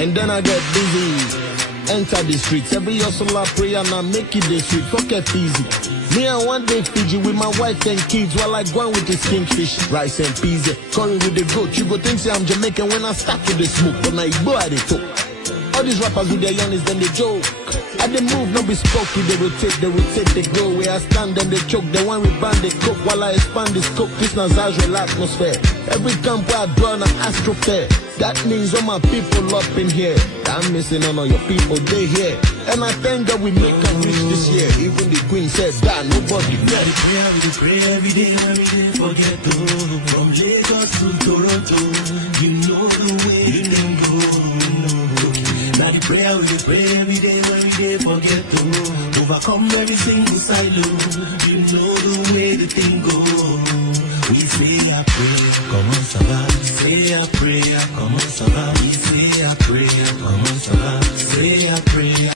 And then I get busy, enter the streets. Every hustler pray and I make it the street. Fuck it easy. Me and one day Fiji with my wife and kids while I go with the kingfish, rice and peas, curry with the goat. You go think say I'm Jamaican when I start to the smoke, but now you go at it too. All these rappers with their youngest, then they joke. And they move, no be spooky, they rotate, they go. Where I stand, then they choke, they want rebound, they cook. While I expand the scope, this na Zazri'El atmosphere. Every camp where I draw an astrofair. That means all my people up in here. I'm missing on all your people, they here. And I thank God we make them reach this year. Even the queen said that nobody can. We pray every day, forget to. From Lagos to Toronto, you know the way you can go. Now the prayer we pray every day, forget to. Overcome every single silo. You know the way the thing goes. We say I pray, come on, survive. Say I pray, come on, survive. We say I pray, come on, survive. Say I pray.